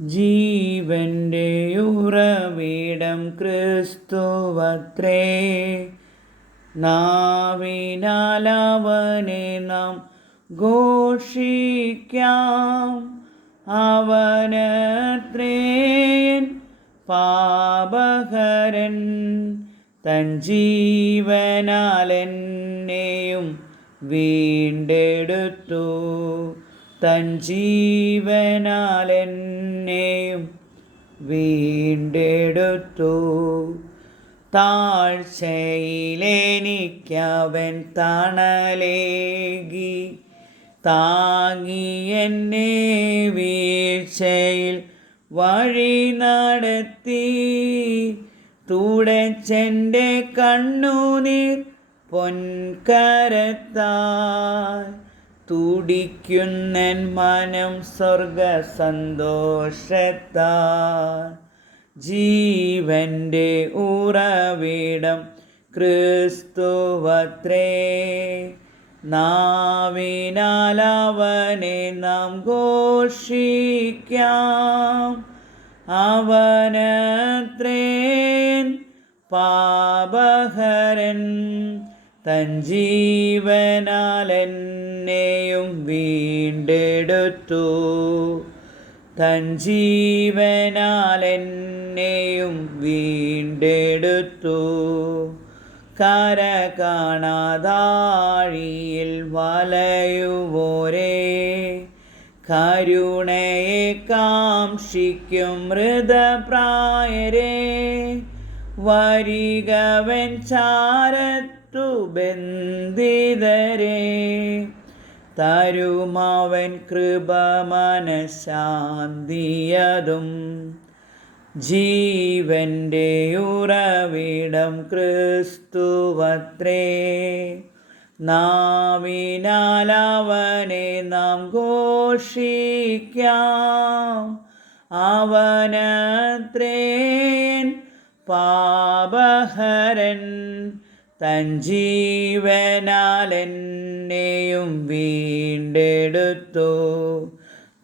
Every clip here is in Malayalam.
ജീവന്റെ ഉറവിടം ക്രിസ്തുവത്രേ. നാവിനാലവനെ നാം ഘോഷിക്കാം. അവനത്രേയൻ പാപഹരൻ തൻ ജീവനാലെന്നെയും വീണ്ടെടുത്തു. തൻ ജീവനാലെന്നെയും വീണ്ടെടുത്തു. താഴ്ചയിലെനിക്കവൻ തണലേകി താങ്ങി എന്നെ വീഴ്ചയിൽ വഴി നടത്തി. തുടച്ചെന്റെ കണ്ണുനീർ പൊൻകരത്താൽ തുടിക്കുന്നൻ മനം സ്വർഗ സന്തോഷത്താൽ ജീവന്റെ ഉറവിടം ക്രിസ്തുവത്രേ. നാവിനാലവനെ നാം ഘോഷിക്കാം. അവനത്രേൻ പാപഹരൻ തൻ ജീവനാലെന്നെയും വീണ്ടെടുത്തു. തൻ ജീവനാൽ എന്നെയും വീണ്ടെടുത്തു. കര കാണാതാഴിയിൽ വലയുവോരേ. കരുണയെ കാംക്ഷിക്കും മൃതപ്രായരെ വരികവൻ ചാരത്തു ബന്ധിതരെ. തരുമവൻ കൃപ മനശാന്തിയതും. ജീവന്റെ ഉറവിടം ക്രിസ്തുവത്രേ. നാവിനാലവനെ നാം ഘോഷിക്കാം. അവനത്രേൻ പാപഹരൻ തൻ ജീവനാലെന്നെയും വീണ്ടെടുത്തു.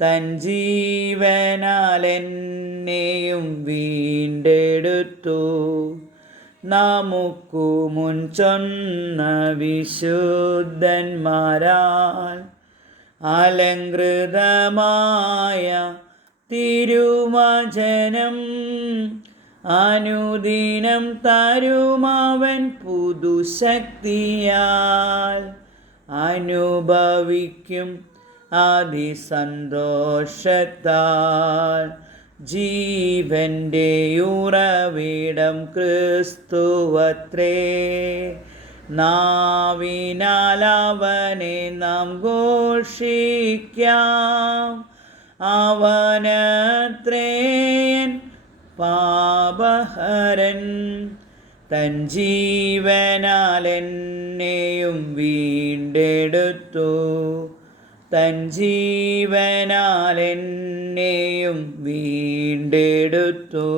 തൻ ജീവനാലെന്നെയും വീണ്ടെടുത്തു. നമുക്കു മുൻ ചൊന്ന വിശുദ്ധന്മാരാൽ അലങ്കൃതമായ തിരുവചനം അനുദിനം തരുമാവൻ പുതുശക്തിയാൽ അനുഭവിക്കും അതിസന്തോഷത്താൽ ജീവന്റെ ഉറവിടം ക്രിസ്തുവത്രേ. നാവിനാലവനെ നാം ഘോഷിക്കാം. അവനത്രേൻ പാപഹരൻ തൻ ജീവനാലെന്നെയും വീണ്ടെടുത്തു. തൻ ജീവനാലെന്നെയും വീണ്ടെടുത്തു.